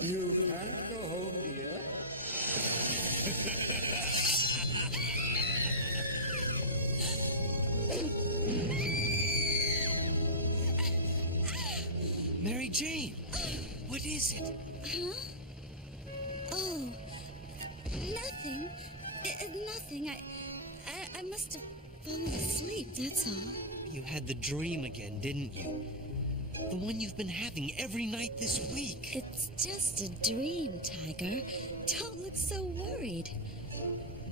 You can't go home, dear. Mary Jane, what is it? Huh? Oh, nothing. Nothing. I must have fallen asleep, that's all. You had the dream again, didn't you? The one you've been having every night this week. It's just a dream, Tiger. Don't look so worried.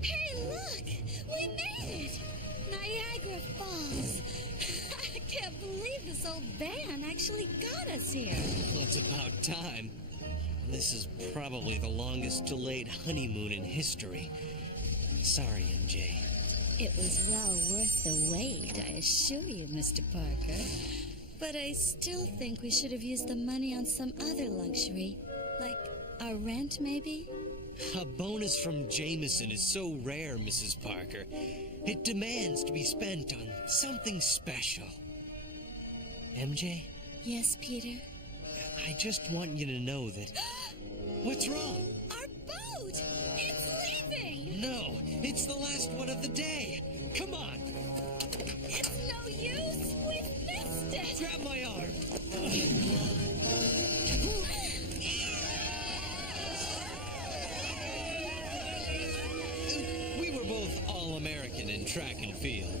Hey, look! We made it! Niagara Falls! I can't believe this old van actually got us here. Well, it's about time. This is probably the longest delayed honeymoon in history. Sorry, MJ. It was well worth the wait, I assure you, Mr. Parker. But I still think we should have used the money on some other luxury. Like our rent, maybe? A bonus from Jameson is so rare, Mrs. Parker. It demands to be spent on something special. MJ? Yes, Peter? I just want you to know that... What's wrong? Our boat! It's leaving! No, it's the last one of the day. Come on. It's no use. We've missed it. Grab my arm. We were both All-American in track and field.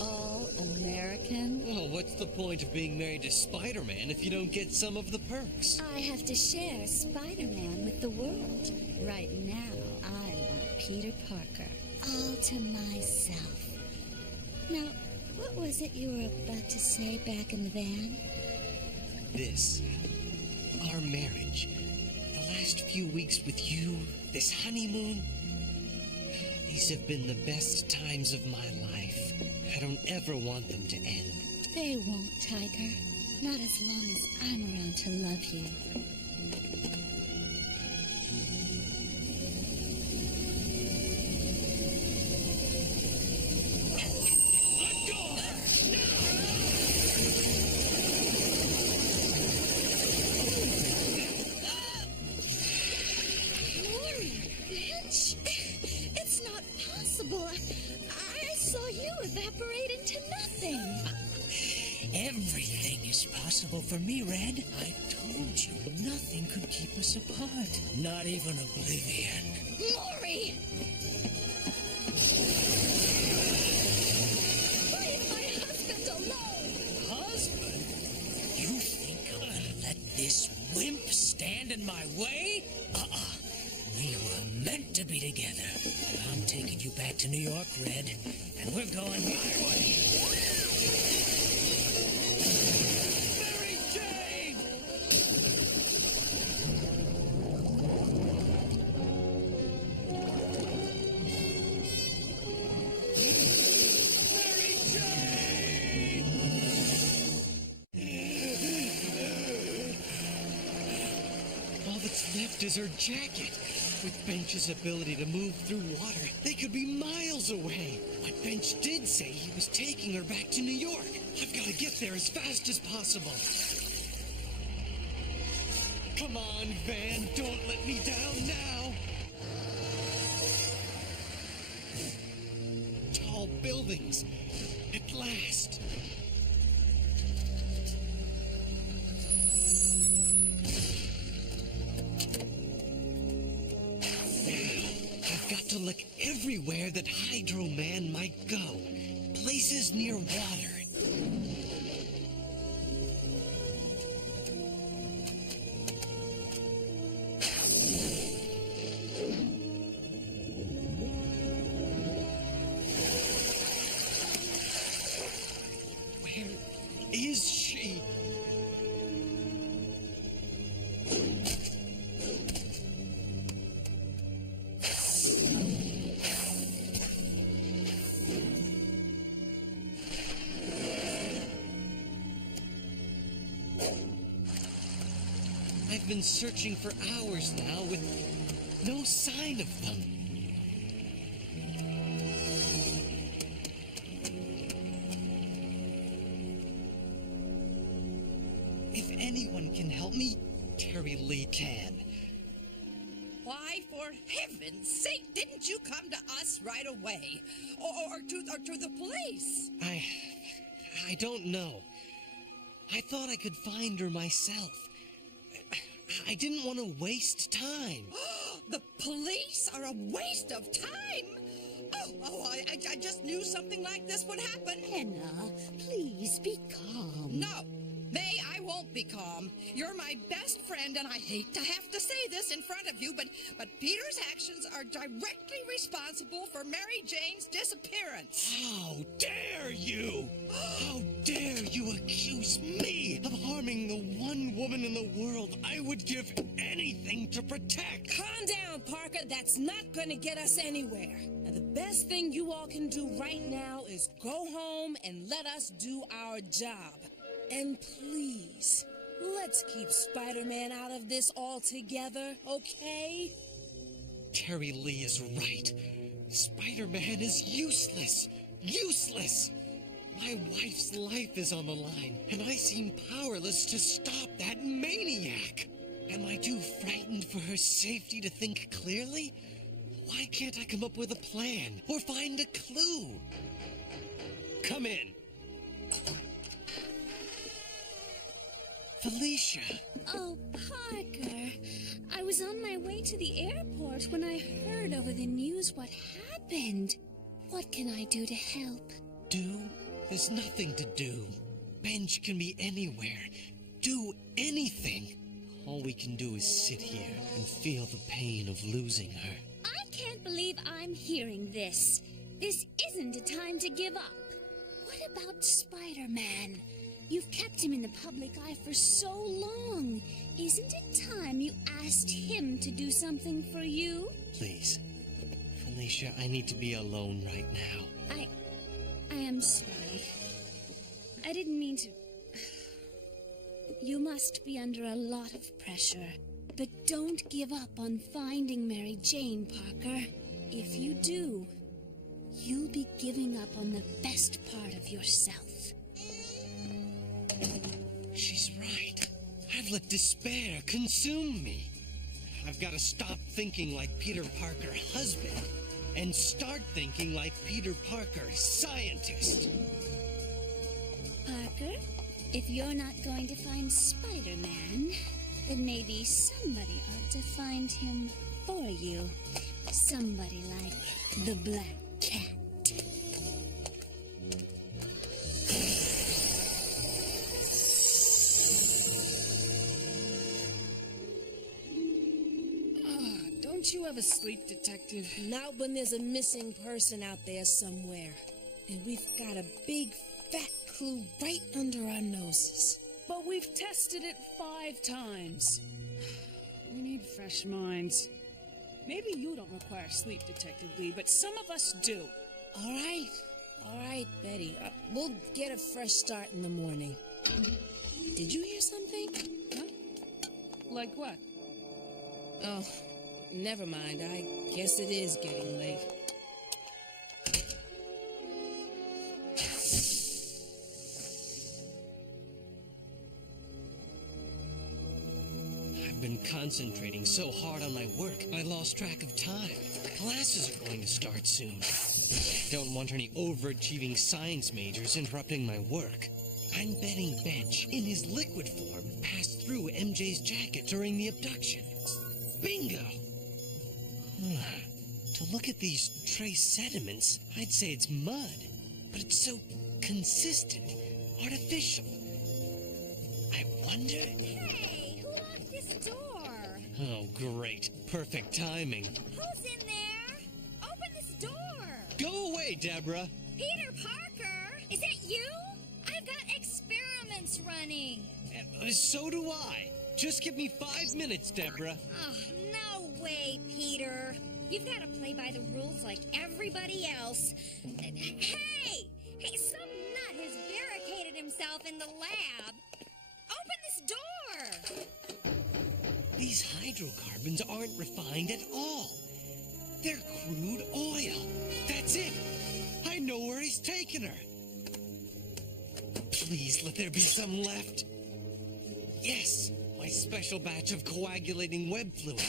All-American? Well, what's the point of being married to Spider-Man if you don't get some of the perks? I have to share Spider-Man with the world. Right now, I want Peter Parker. All to myself. Now, what was it you were about to say back in the van? This, our marriage, the last few weeks with you, this honeymoon, these have been the best times of my life. I don't ever want them to end. They won't, Tiger. Not as long as I'm around to love you. It's not possible. I saw you evaporate into nothing. Everything is possible for me, Red. I told you nothing could keep us apart. Not even oblivion. Maury! Leave my husband alone! Husband? You think I'm gonna let this wimp stand in my way? We were meant to be together. I'm taking you back to New York, Red, and we're going my way. Mary Jane! Mary Jane! All that's left is her jacket. With Bench's ability to move through water, they could be miles away. But Bench did say he was taking her back to New York. I've got to get there as fast as possible. Come on, Van, don't let me down now. Tall buildings. At last. To look everywhere that Hydro Man might go. Places near water. Where is she? I've been searching for hours now with no sign of them. If anyone can help me, Terry Lee can. Why, for heaven's sake, didn't you come to us right away? Or to the police? I don't know. I thought I could find her myself. I didn't want to waste time. The police are a waste of time? I just knew something like this would happen. Henna, please be calm. No, May, I won't be calm. You're my best friend, and I hate to have to say this in front of you, but Peter's actions are directly responsible for Mary Jane's disappearance. How dare you! How dare you accuse me of harming the one woman in the world I would give anything to protect? Calm down, Parker. That's not going to get us anywhere. Now, the best thing you all can do right now is go home and let us do our job. And please, let's keep Spider-Man out of this altogether, okay? Terry Lee is right. Spider-Man is useless. Useless! My wife's life is on the line, and I seem powerless to stop that maniac. Am I too frightened for her safety to think clearly? Why can't I come up with a plan or find a clue? Come in. Felicia. Oh, Parker. I was on my way to the airport when I heard over the news what happened. What can I do to help? Do? There's nothing to do. Bench can be anywhere. Do anything. All we can do is sit here and feel the pain of losing her. I can't believe I'm hearing this. This isn't a time to give up. What about Spider-Man? You've kept him in the public eye for so long. Isn't it time you asked him to do something for you? Please. Felicia, I need to be alone right now. I am sorry. I didn't mean to... You must be under a lot of pressure. But don't give up on finding Mary Jane, Parker. If you do, you'll be giving up on the best part of yourself. She's right. I've let despair consume me. I've got to stop thinking like Peter Parker, husband, and start thinking like Peter Parker, scientist. Parker, if you're not going to find Spider-Man, then maybe somebody ought to find him for you. Somebody like the Black Cat. Don't you have a sleep detective? Not when there's a missing person out there somewhere. And we've got a big, fat clue right under our noses. But we've tested it 5 times. We need fresh minds. Maybe you don't require sleep detective lead, but some of us do. All right, Betty. We'll get a fresh start in the morning. Did you hear something? Huh? Like what? Oh, never mind. I guess it is getting late. I've been concentrating so hard on my work, I lost track of time. Classes are going to start soon. Don't want any overachieving science majors interrupting my work. I'm betting Bench, in his liquid form, passed through MJ's jacket during the abduction. Bingo! To look at these trace sediments, I'd say it's mud, but it's so consistent, artificial. I wonder... Hey, who locked this door? Oh, great. Perfect timing. Who's in there? Open this door! Go away, Deborah! Peter Parker! Is that you? I've got experiments running. So do I. Just give me 5 minutes, Deborah. Oh, no way, Peter. You've got to play by the rules like everybody else. Hey! Hey, some nut has barricaded himself in the lab. Open this door! These hydrocarbons aren't refined at all. They're crude oil. That's it. I know where he's taken her. Please let there be some left. Yes, my special batch of coagulating web fluid.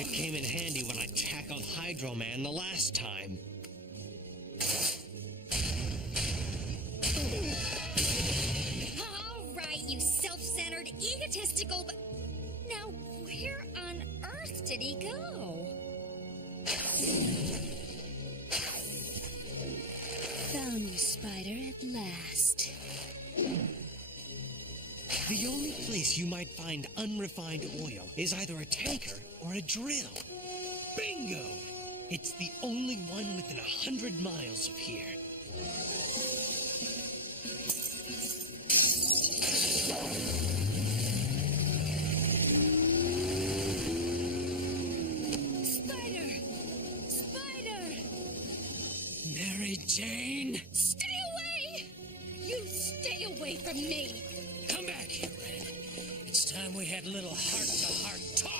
It came in handy when I tackled Hydro Man the last time. All right, you self-centered, egotistical, but now where on earth did he go? Found you, Spider, at last. The only place you might find unrefined oil is either a tanker or a drill. Bingo! It's the only one within 100 miles of here. Spider! Spider! Mary Jane! Stay away! You stay away from me! Come back here, Red. It's time we had a little heart-to-heart talk.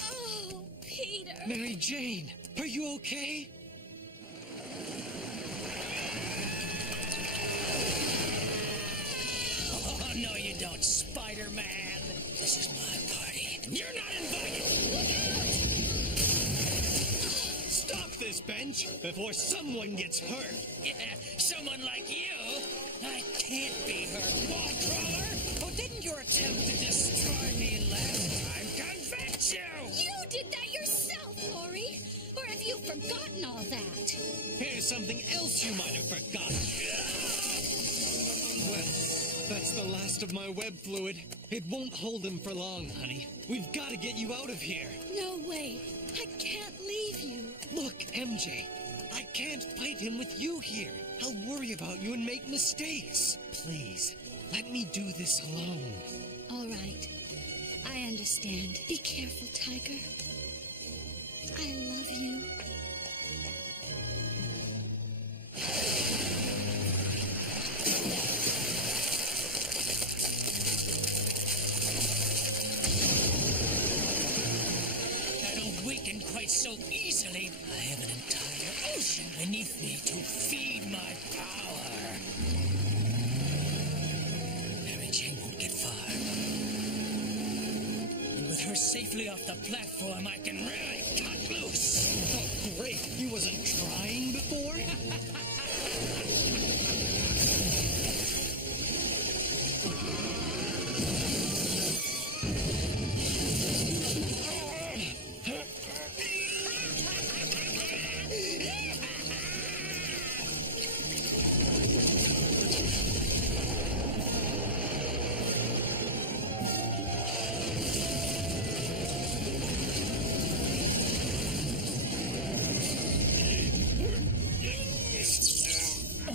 Oh, Peter! Mary Jane, are you okay? Oh, no, you don't, Spider-Man. This is my party. You're not invited. Stop this bench before someone gets hurt. Yeah, someone like you. I can't be hurt, wall crawler. Oh, didn't your attempt to destroy me last time convince you? You did that yourself, Corey! Or have you forgotten all that? Here's something else you might have forgotten. Well, that's the last of my web fluid. It won't hold him for long, honey. We've got to get you out of here. No way! I can't leave you! Look, MJ, I can't fight him with you here. I'll worry about you and make mistakes. Please, let me do this alone. All right. I understand. Be careful, Tiger. I love you. I don't weaken quite so easily. I have an entire ocean beneath me to feed my power. Mary Jane won't get far. And with her safely off the platform, I can really cut loose. Oh, great. He wasn't trying before?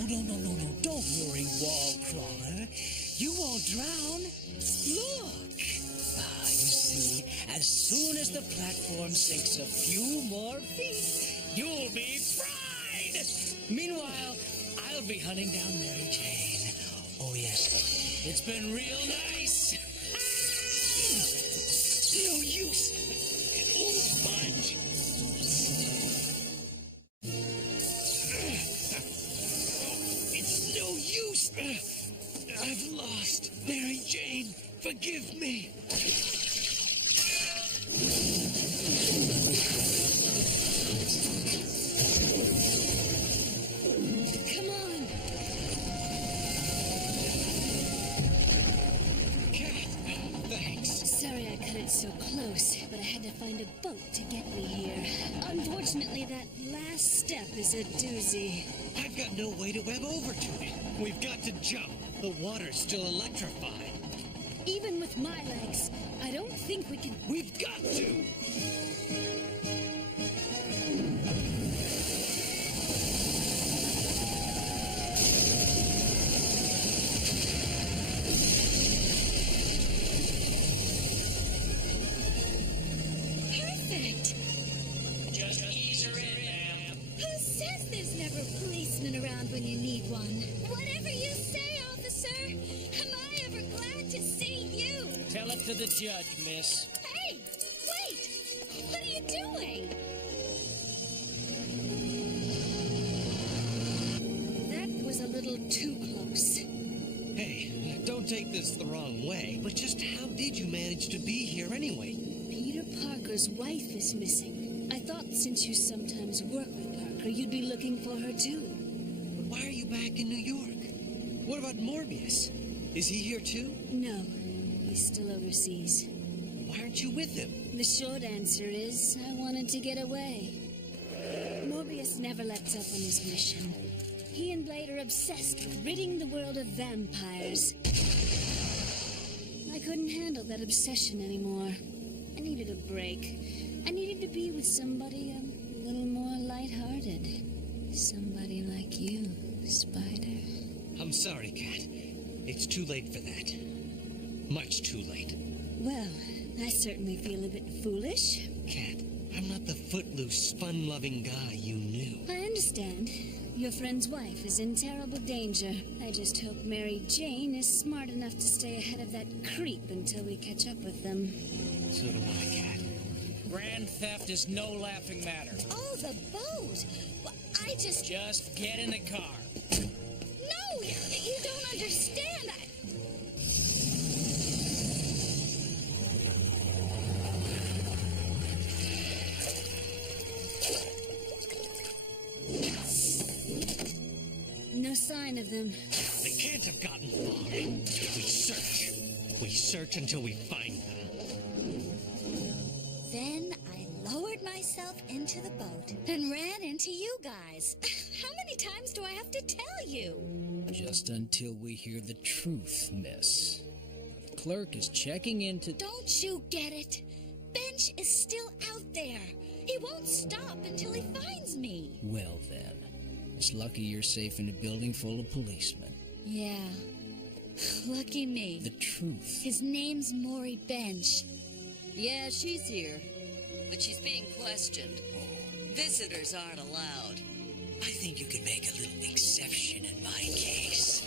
No. Don't worry, wall crawler. You won't drown. Look. You see, as soon as the platform sinks a few more feet, you'll be fried. Meanwhile, I'll be hunting down Mary Jane. Oh, yes. It's been real nice. No use. It won't budge. It's no use. I've lost. Mary Jane, forgive me. Come on! Thanks. Sorry I cut it so close, but I had to find a boat to get me here. Unfortunately, that last step is a doozy. I've got no way to web over to it. We've got to jump. The water's still electrified. Even with my legs, I don't think we can... We've got to. says there's never a policeman around when you need one? Whatever you say, officer. Am I ever glad to see you? Tell it to the judge, miss. Hey, wait! What are you doing? That was a little too close. Hey, don't take this the wrong way, but just how did you manage to be here anyway? Peter Parker's wife is missing. I thought since you sometimes work with Parker, you'd be looking for her too. But why are you back in New York? What about Morbius? Is he here too? No, he's still overseas. Why aren't you with him? The short answer is I wanted to get away. Morbius never lets up on his mission. He and Blade are obsessed with ridding the world of vampires. I couldn't handle that obsession anymore. I needed a break. I needed to be with somebody a little more lighthearted. Somebody like you, Spider. I'm sorry, Cat. It's too late for that. Much too late. Well, I certainly feel a bit foolish. Cat, I'm not the footloose, fun-loving guy you knew. I understand. Your friend's wife is in terrible danger. I just hope Mary Jane is smart enough to stay ahead of that creep until we catch up with them. So do I, Cat. Grand theft is no laughing matter. Oh, the boat! Well, I just... Just get in the car. No! You don't understand! No sign of them. They can't have gotten far. We search. We search until we find them. Then I lowered myself into the boat and ran into you guys. How many times do I have to tell you? Just until we hear the truth, miss. The clerk is checking into... Don't you get it? Bench is still out there. He won't stop until he finds me. Well, then. It's lucky you're safe in a building full of policemen. Yeah. Lucky me. The truth. His name's Maury Bench. Yeah, she's here. But she's being questioned. Visitors aren't allowed. I think you can make a little exception in my case.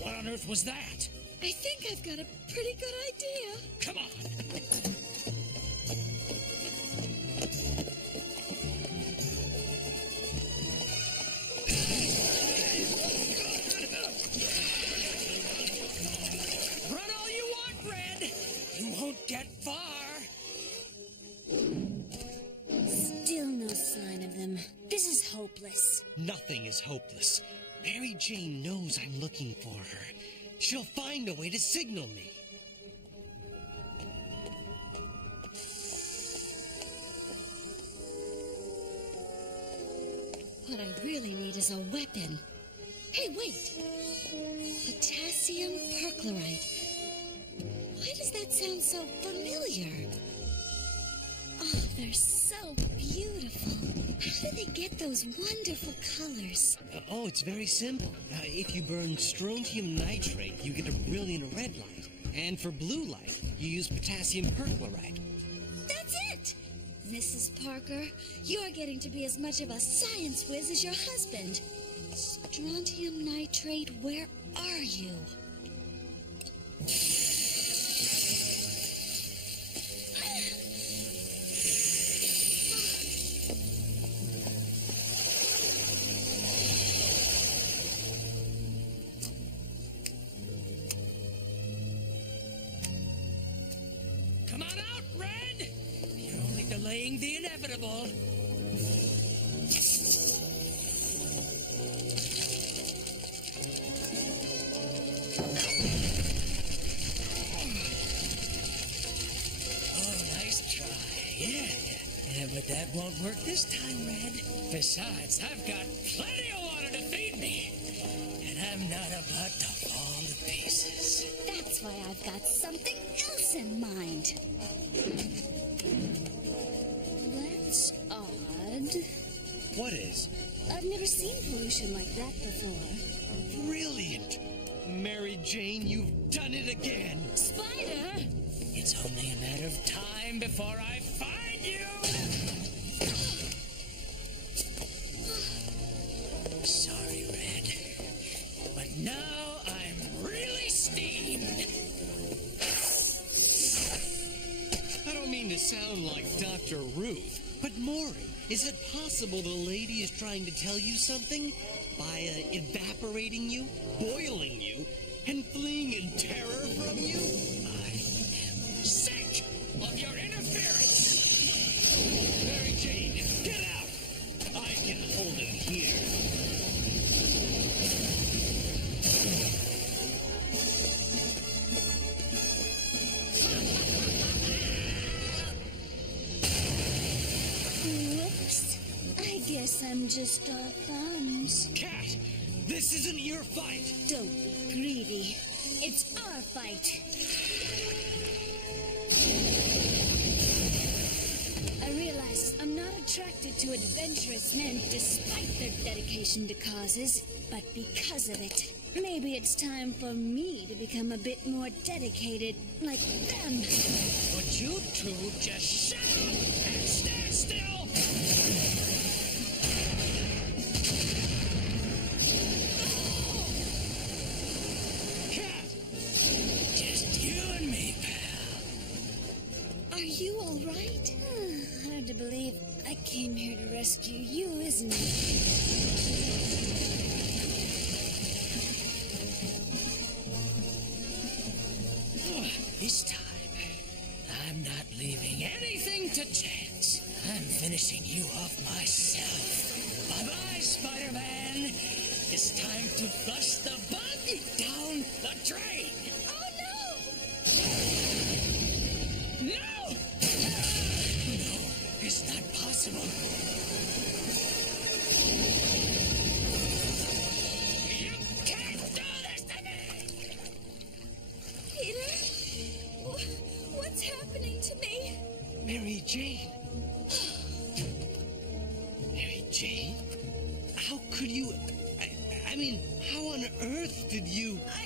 What on earth was that? I think I've got a pretty good idea. Come on. Run all you want, Red. You won't get far. Still no sign of them. This is hopeless. Nothing is hopeless. Mary Jane knows I'm looking for her. She'll find a way to signal me. What I really need is a weapon. Hey, wait! Potassium perchlorate. Why does that sound so familiar? Oh, they're so beautiful. How do they get those wonderful colors? Oh, it's very simple. If you burn strontium nitrate, you get a brilliant red light. And for blue light, you use potassium perchlorate. That's it! Mrs. Parker, you're getting to be as much of a science whiz as your husband. Strontium nitrate, where are you? Come on out, Red! You're only delaying the inevitable. Oh, nice try. Yeah, but that won't work this time, Red. Besides, I've got plenty of water to feed me. And I'm not about to fall to pieces. That's why I've got something else in mind. That's odd. What is? I've never seen pollution like that before. Brilliant! Jane, you've done it again. Spider! It's only a matter of time before I find you! Sorry, Red. But now I'm really steamed. I don't mean to sound like Dr. Ruth, but Maury, is it possible the lady is trying to tell you something? By evaporating you, boiling you, and fleeing in terror from you? I am sick of your interference! Mary Jane, get out! I can hold him here. Whoops. I guess I'm just all thumbs. Cat, this isn't your fight. Don't be greedy. It's our fight. I realize I'm not attracted to adventurous men despite their dedication to causes, but because of it. Maybe it's time for me to become a bit more dedicated like them. Would you two just shut up and stand still? Cat! Just you and me, pal. Are you all right? Hard to believe I came here to rescue you, isn't it? This time, I'm not leaving anything to chance. I'm finishing you off myself. Bye-bye, Spider-Man. It's time to flush the bug down the drain. Oh no! No! No, it's not possible. You can't do this to me! Peter? What's happening to me? Mary Jane. Mary Jane? How could you... I mean, how on earth did you... I